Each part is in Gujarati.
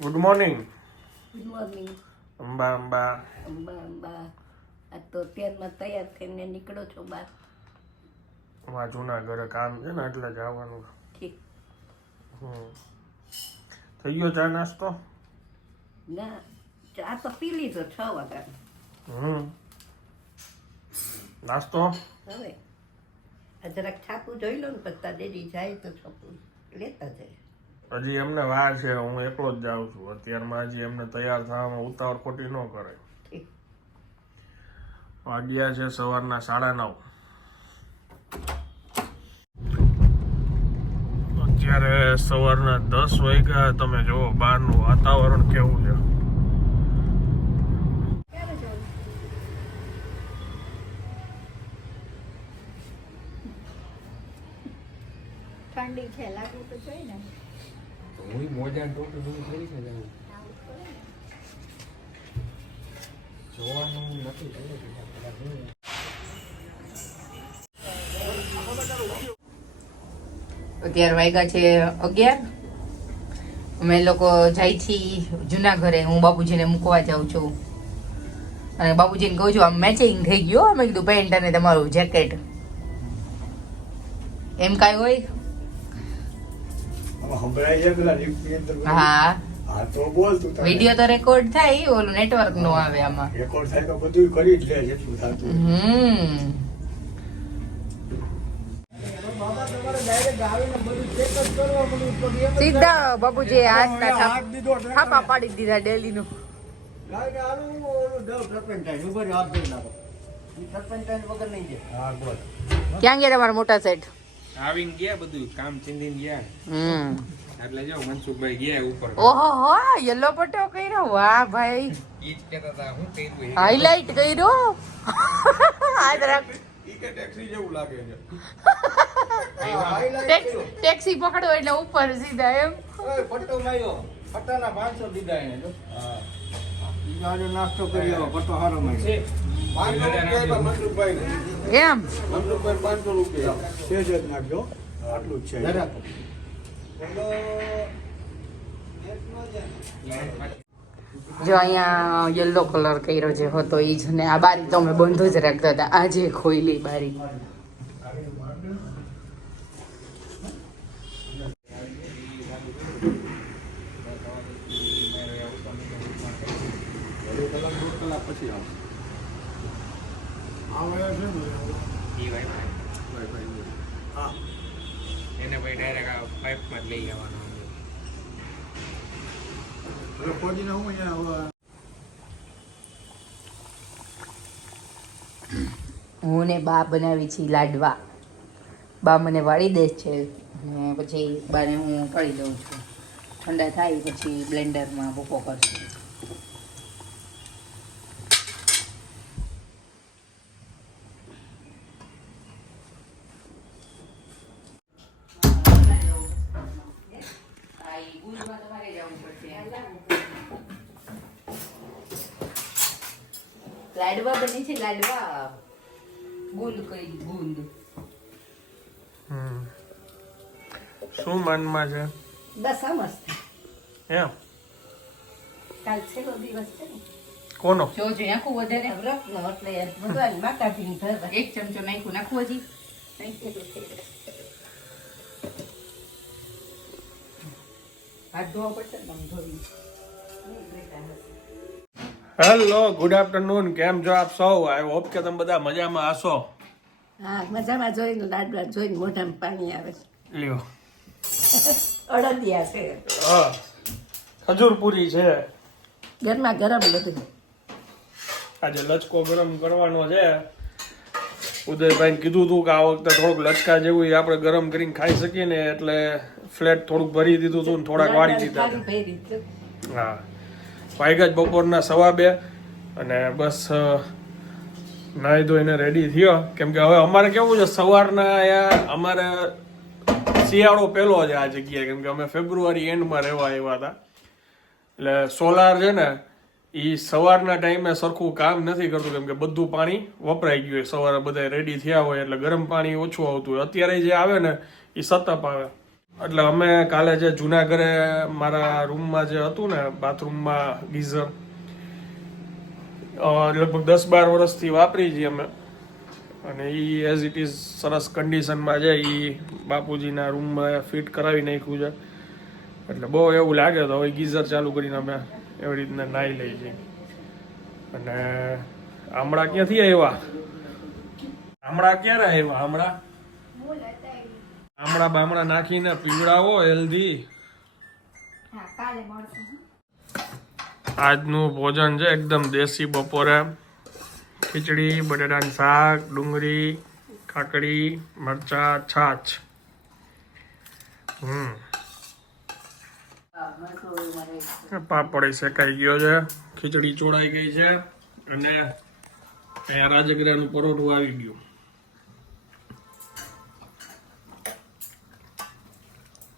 Good morning good morning Amba Amba Amba Amba આ તો અત્યારમાં તૈયાર થઈને નીકળો છો બહાર અમારા જૂનાગઢ કામ છે ને એટલે જવાનું ઠીક. હમ. થઈ ગયો ચા નાસ્તો? ના ચા તો પી લીધો છ વાગ્યા. હમ. નાસ્તો? હવે. આ જરાક છાપું જોઈ લો ને પત્તા ડેરી જાય તો છોકરું લેતા જાય. હજી એમને વાર છે હું એકલો જ જાઉં છું. અત્યારમાં હજી એમને તૈયાર થવામાં ઉતાવળ ખોટી ન કરે. વાગ્યા છે સવારના સાડા નવ. અત્યારે સવારના દસ વાગ્યા તમે જુઓ બહારનું વાતાવરણ કેવું છે. ઠંડી છે લાગવું તો જોઈએ ને. હું મોજા ટોટું બધું કરી છે જાઉં જોવાનું નથી અત્યારે વાગ્યા છે અગિયાર. અમે લોકો જાય છીએ જૂના ઘરે. હું બાપુજીને મૂકવા જાઉં છું. અને બાપુજીને કહું છું, આમ મેચિંગ થઈ ગયો અમે કીધું પેન્ટ અને તમારું જેકેટ એમ કાંઈ હોય? હા. હા તો બોલ તું તારે. તો રેકોર્ડ થાય ઓલું નેટવર્ક નો આવે આમાં. રેકોર્ડ થાય તો બધું કરી જ લે જેટલું થતું હમ. સીધા હાથ થાપ- પાડી દીધા ડેલી નું. ક્યાં ગયા તમારા મોટા સેટ આવીને ગયા બધું કામ ચીંધીને ગયા. હમ. એટલે જો મનસુખભાઈ ગયા ઉપર. ઓહો હો યલો પટ્ટો કર્યો? વાહ ભાઈ. ઈ જ કહેતા હતા હું કર્યું? હાઈલાઈટ કર્યો આ જરાક ટેક્સી જેવું લાગે છે. ટેક્સી પકડો એટલે ઉપર સીધા એમ. પટ્ટો માર્યો. પટ્ટાના 500 દીધા એને જો. નાસ્તો કર્યો પટ્ટો હારો માર્યો. 500 રૂપિયા આપ્યા મનસુખભાઈને. એમ મનસુખભાઈ 500 રૂપિયા. નાખજો. આટલું જ અહીંયા યલો કલર કર્યો જે હતો એ જ ને આ બારી તો અમે બંધ જ રાખતા હતા આજે ખોઈલી બારી પછી આવો. આવે છે ને ઈ વાઈફાઈ. વાઈફાઈ. હા એને ભાઈ ડાયરેક્ટ પાઇપમાં જ લઈ આવવાનો ફોજીને હું અહીંયા હું ને બા બનાવી છે લાડવા. બા મને વાળી દે છે અને પછી બાને હું કાઢી દઉં છું. ઠંડા થાય પછી બ્લેન્ડરમાં ભૂકો કરશું. લાડવા ગુંદ કરી ગુંદ હમ. શું મનમાં છે? બસ આ મસ્ત. એમ? કાલ છેલ્લો દિવસ છે ને. કોનો? જો જો નાખું વધારે વ્રતનો એટલે ભગવાન ધરવા એક ચમચો નાખ્યું નાખું હજી હાથ ધોવા પડશે ને ધોઈ હેલો ગુડ આફ્ટરનૂન કેમ છો આપ સૌ? આઈ હોપ કે તમે બધા મજામાં હશો. હા મજામાં જોઈને લાડવા જોઈને મોઢામાં પાણી આવે લ્યો. અડદિયા છે. હા ખજૂરપુરી છે. ઘરમાં ગરમ બધું. આજે લચકો ગરમ કરવાનો છે. ઉદયભાઈ કીધું હતું કે આ વખતે થોડુંક લચકા જેવું આપણે ગરમ કરીને ખાઈ શકીએ ને એટલે ફ્લેટ થોડુંક ભરી દીધું હતું ને થોડાક વાળી દીધા. હા. વાગ્યા જ બપોરના સવા બે અને બસ નાહી ધોઈને રેડી થયો. કેમ કે હવે અમારે કેવું છે, સવારના યાર અમારે શિયાળો પહેલો છે આ જગ્યાએ. કેમ કે અમે ફેબ્રુઆરી એન્ડમાં રહેવા આવ્યા હતા. એટલે સોલાર છે ને એ સવારના ટાઈમે સરખું કામ નથી કરતું. કેમ કે બધું પાણી વપરાઈ ગયું હોય. સવારે બધા રેડી થયા હોય એટલે ગરમ પાણી ઓછું આવતું હોય. અત્યારે જે આવે ને એ સતપ આવે. એટલે અમે કાલે જે જૂના ઘરે મારા રૂમમાં જે હતું ને, બાથરૂમમાં ગીઝર લગભગ દસ બાર વર્ષથી વાપરી છીએ અમે. અને એ એઝ ઇટ ઇઝ સરસ કન્ડિશનમાં છે એ બાપુજીના રૂમમાં ફિટ કરાવી નાખ્યું છે. એટલે બહુ એવું લાગે તો હવે ગીઝર ચાલુ કરીને અમે એવી રીતના નાહી લઈએ છીએ અને હમણાં ક્યાંથી આવ્યા? હમણાં ક્યારે આવ્યા? આમળા? આમળા બામળા નાખીને પીવડાવો હેલ્ધી આજનું ભોજન છે એકદમ દેશી બપોરે. ખીચડી બટેટાનું શાક ડુંગળી કાકડી મરચા છાછ હમ. પાપડ શેકાઈ ગયો છે. ખીચડી ચોળાઈ ગઈ છે. અને અહીંયા રાજગીરાનું પરોઠું આવી ગયું.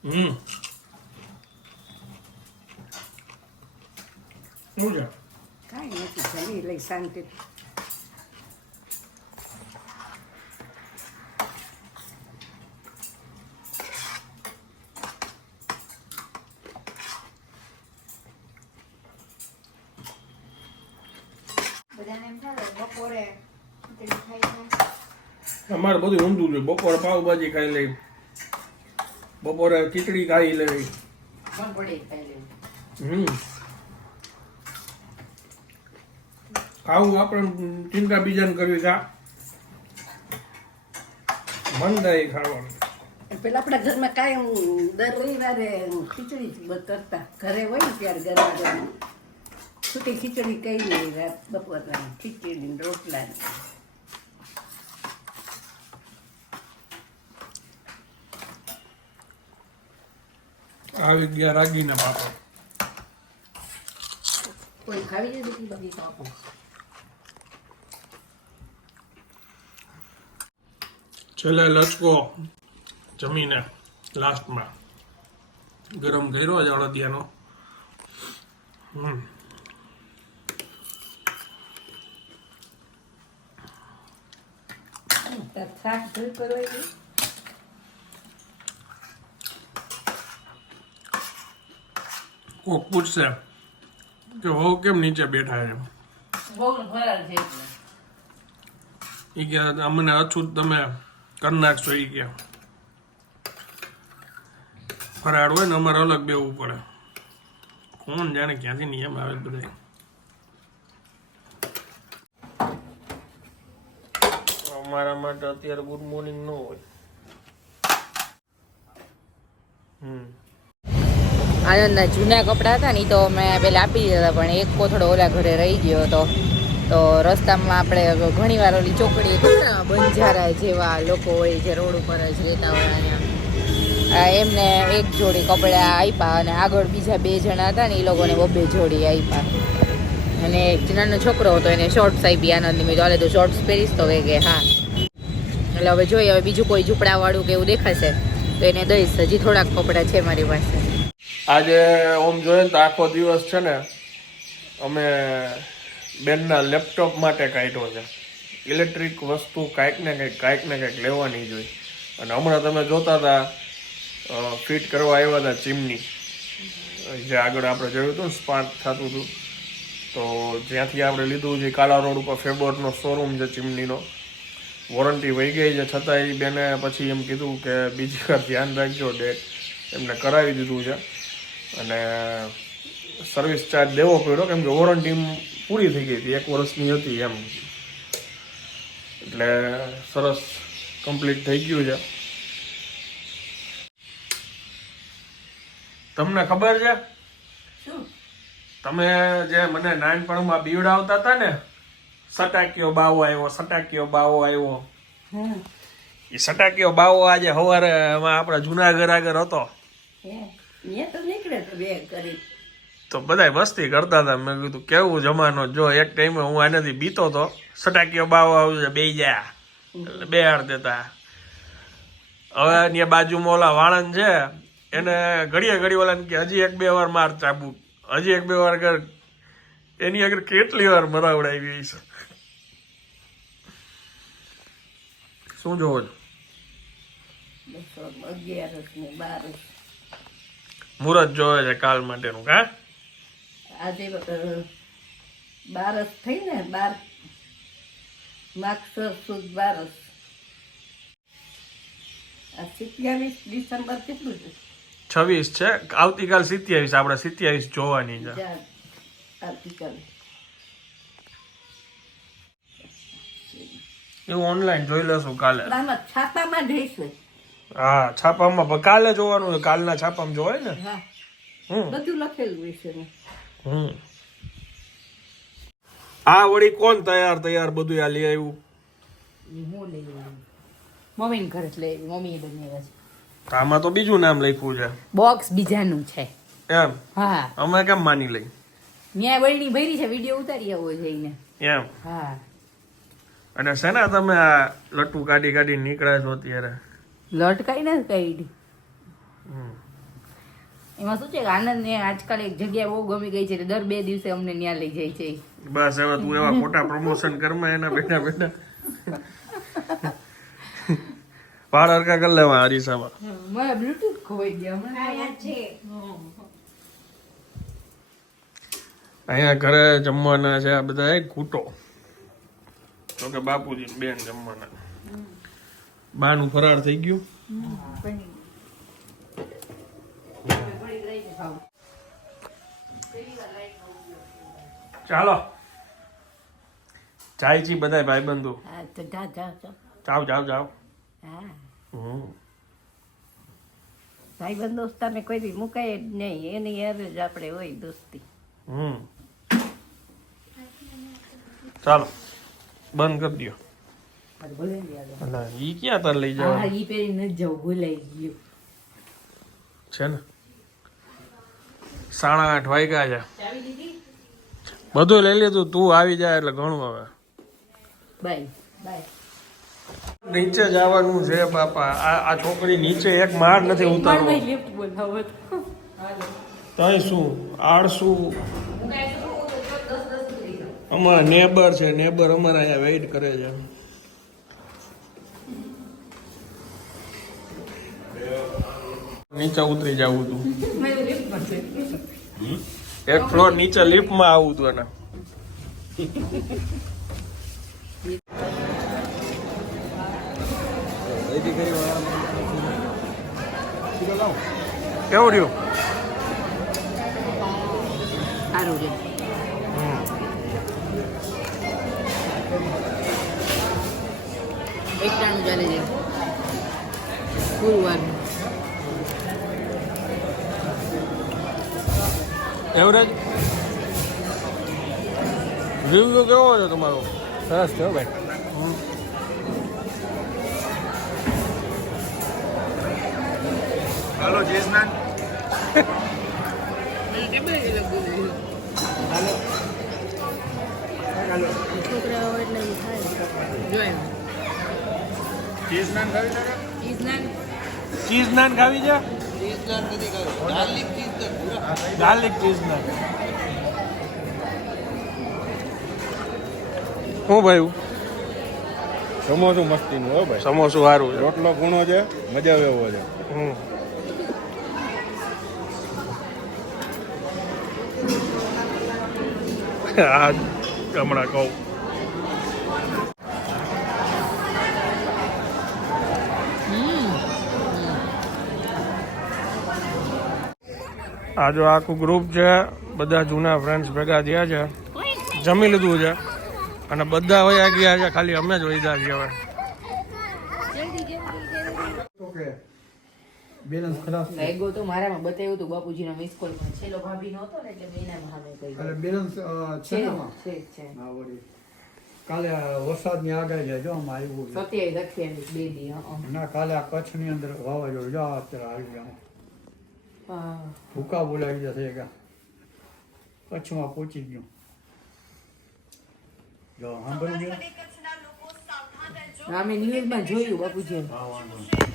હમ. શું છે? કાંઈ નથી જમી લઈ શાંતિ. અમારે બધું ઊંધું છે. બપોરે પાવભાજી ખાઈ લઈ. બપોરે ખીચડી ખાઈ લેવું હમ. ખાવું આપણે ચિંતા બીજાને કરવી કા મન થાય ખાવાનું પેલા આપણા ઘરમાં કાયમ દર રવિવારે ખીચડી કરતા. ઘરે હોય ને ત્યારે ગરમા ગરમ. છૂટી ખીચડી કઈ નહીં રાત બપોરના ખીચડી ને રોટલા આવી ગયા રાગીના પાપડ કોઈ ખાવી નથી બધી તો છેલ્લે લચકો જમીને લાસ્ટમાં. ગરમ કર્યો જ અડદિયાનો હમ. શાક ધોઈ કોક પૂછશે. કે હો કેમ નીચે બેઠા છે. એ કે અમને અછૂત તમે કરી નાખશો એ કે. ફરાળ હોય ને અમારે અલગ બેવું પડે. કોણ જાણે ક્યાંથી નિયમ આવે બધા અમારા માટે અત્યારે ગુડ મોર્નિંગ ન હોય. હમ. આનંદના જૂના કપડાં હતા ને એ તો મેં પહેલાં આપી દીધા હતા, પણ એક કોથળો ઓલા ઘરે રહી ગયો હતો. તો રસ્તામાં આપણે ઘણી વાર ઓલી ચોકડી બંજારા જેવા લોકો હોય જે રોડ ઉપર જ રહેતા હોય અહીંયા. એમને એક જોડી કપડાં આપ્યા અને આગળ બીજા બે જણા હતા ને એ લોકોને બબે જોડી આપ્યા. અને એક નાનો છોકરો હતો, એને શોર્ટ્સ આપી આનંદની મેં ચાલે તો શોર્ટ્સ પહેરીશ તો કે હા. એટલે હવે જોઈએ, હવે બીજું કોઈ ઝૂંપડાવાળું કે એવું દેખાશે, તો એને દઈશ, હજી થોડાક કપડાં છે મારી પાસે. આજે ઓમ જોઈએ ને તો આખો દિવસ છે ને, અમે બેનના લેપટોપ માટે કાઢ્યો છે. ઇલેક્ટ્રિક વસ્તુ કાંઈક ને કંઈક, કાંઈક ને કંઈક લેવાની જોઈએ અને હમણાં તમે જોતા હતા ફિટ કરવા આવ્યા હતા ચીમની જે આગળ આપણે જોયું હતું ને, સ્પાર્ક થતું હતું. તો જ્યાંથી આપણે લીધું છે કાલા રોડ ઉપર ફેબરનો શોરૂમ છે ચીમનીનો વોરંટી વહી ગઈ છે છતાં એ બેને પછી એમ કીધું કે બીજી વાર ધ્યાન રાખજો, ડેટ એમને કરાવી દીધું છે. અને સર્વિસ ચાર્જ દેવો પડ્યો કેમ કે વોરંટી પૂરી થઈ ગઈ હતી એક વર્ષની હતી એમ. એટલે સરસ કમ્પ્લીટ થઈ ગયું છે. તમને ખબર છે? તમે જે મને નાનપણમાં બીવડાવતા હતા ને સટાકીઓ બાવો આવ્યો સટાકીઓ બાવો આવ્યો. એ સટાકીઓ બાવો આજે સવારે આપણા જુનાગઢ આગળ હતો. નીકળે તો બે કરી. તો બધાય મસ્તી કરતા હતા. મેં કીધું કેવું જમાનો? જો એક ટાઈમે હું આનાથી બીતો તો સટાકીઓ બાવો આવ્યો બે જા. એટલે બે હાર દેતા. હવે અહીંયા બાજુમાં ઓલા વાળંદ છે એને ઘડીએ ઘડી ઓલા કે હજી એક બે વાર માર ચાબુક. હજી એક બે વાર કર. એની આગળ કેટલી વાર મરાવડાવી છે. શું જોવો છો બસો અગિયારસ ને બારસ મુહૂર્ત જોવે છે કાલ માટેનું કા? આજે બારસ થઈ ને બાર માગસર સુદ બારસ. આ સિત્યાવીસ ડિસેમ્બર કેટલું છે? છવ્વીસ છે. આવતીકાલ સિત્યાવીસ આપણે સિત્યાવીસ જોવાની છે. એવું ઓનલાઈન જોઈ લેશું કાલે. છાપામાં જઈશું. હા છાપામાં કાલે જોવાનું કાલના છાપામાં જોવાય ને? હમ. બધું લખેલું છે હમ. આ વળી કોણ તૈયાર તૈયાર બધું આ લઈ આવ્યું? હું લઈ મમ્મીને ઘરે લઈ મમ્મીએ બનાવ્યા છે. આમાં તો બીજું નામ લખ્યું છે. બોક્સ બીજાનું છે. એમ? હા. અમે કેમ માની લઈ? ન્યાય વળીની ભરી છે વીડિયો ઉતારી આવો જઈને એમ? હા. અને શેના તમે આ લટ્ટુ કાઢી કાઢી નીકળ્યા છો અત્યારે. લટકાઈ ને કાઢી એમાં શું છે કે આનંદ ને આજકાલ એક જગ્યા બહુ ગમી ગઈ છે એટલે દર બે દિવસે અમને ત્યાં લઈ જાય છે. બસ હવે તું એવા ખોટા પ્રમોશન કરમાં એના બેઠા બેઠા. વાળ હરકા કરી લેવા હરીસામાં મારા બ્લુટૂથ ખોવાઈ ગયા હમણાં. અહીંયા ઘરે જમવાના છે આ બધા એક કૂટો તો કે બાપુજી બેન જમવાના. બાનું ફરાર થઈ ગયું. ચાલો. જાય છી બધા ભાઈબંધુ? હા જાઓ જા જા ભાઈ હમ. ભાઈબંધ દોસ્તાને કોઈ દી મુકાય જ નહીં. એની યાર જ આપણે હોય દોસ્તી. હમ. ચાલો. બંધ કરી દો અલા, ઈ ક્યાં તાર લઈ હા ઈ પહેરી નથી જવું ભૂલાઈ ગયું છે ને સાડા આઠ વાગ્યા છે બધું લઈ લીધું તું આવી જાય એટલે ઘણું હવે. Bye bye. નીચે જવાનું છે બાપા આ આ છોકરી નીચે એક માર નથી ઉતારવો. તઈ શું? આળસુ. અમારા નેબર છે નેબર અમારા અહીંયા વેઇટ કરે છે. નીચે ઉતરી જવું હતું એક ફ્લોર નીચે લિફ્ટમાં આવું હતું એને કેવું રહ્યું? સારું છે એક ટાઈમ ચાલે છે. ગુરુવારનું. એવરેજ રિવ્યુ કેવો છે તમારો? સરસ થયો ભાઈ. હાલો જેસમેન છોકરાઓ એટલે થાય. એમ ખાવી છે? ચીઝ નાન ચીઝ ખાવી છે? જેસનાન નથી ખાવી ગાર્લિક ચીઝ ગાર્લિક શું ભાઈ? સમોસું મસ્તીનું હો ભાઈ. સમોસું સારું છે. રોટલો ગુણો છે મજા આવે એવો છે. હમ. આ હમણાં કહું. આ જો આખું ગ્રુપ છે બધા જૂના ફ્રેન્ડ્સ ભેગા થયા છે જમી લીધું છે અને બધા વયા ગયા છે ખાલી અમે જ વૈદા છીએ હવે બેલેન્સ ખરાબ. એગો તો મારામાં બતાવ્યું હતું બાપુજીનો મિસ કોલ છેલ્લો ભાભી નહોતો ને એટલે બેના ભાવે કહી એટલે બેલેન્સ છે છે છે છે હા, વળી. કાલે વરસાદની આગાહી છે જો આમાં આવ્યું. સત્યાવીસ અઠ્યાવીસ બે દી ના કાલે આ કચ્છની અંદર વાવાઝોડું જો અત્યારે આવી ગયા ભૂકા બોલાવી જશે કે કચ્છમાં પહોંચી ગયું જો સાંભળ્યું છે? અમે ન્યૂઝમાં જોયું બાપુજી હા વાંધો નહીં.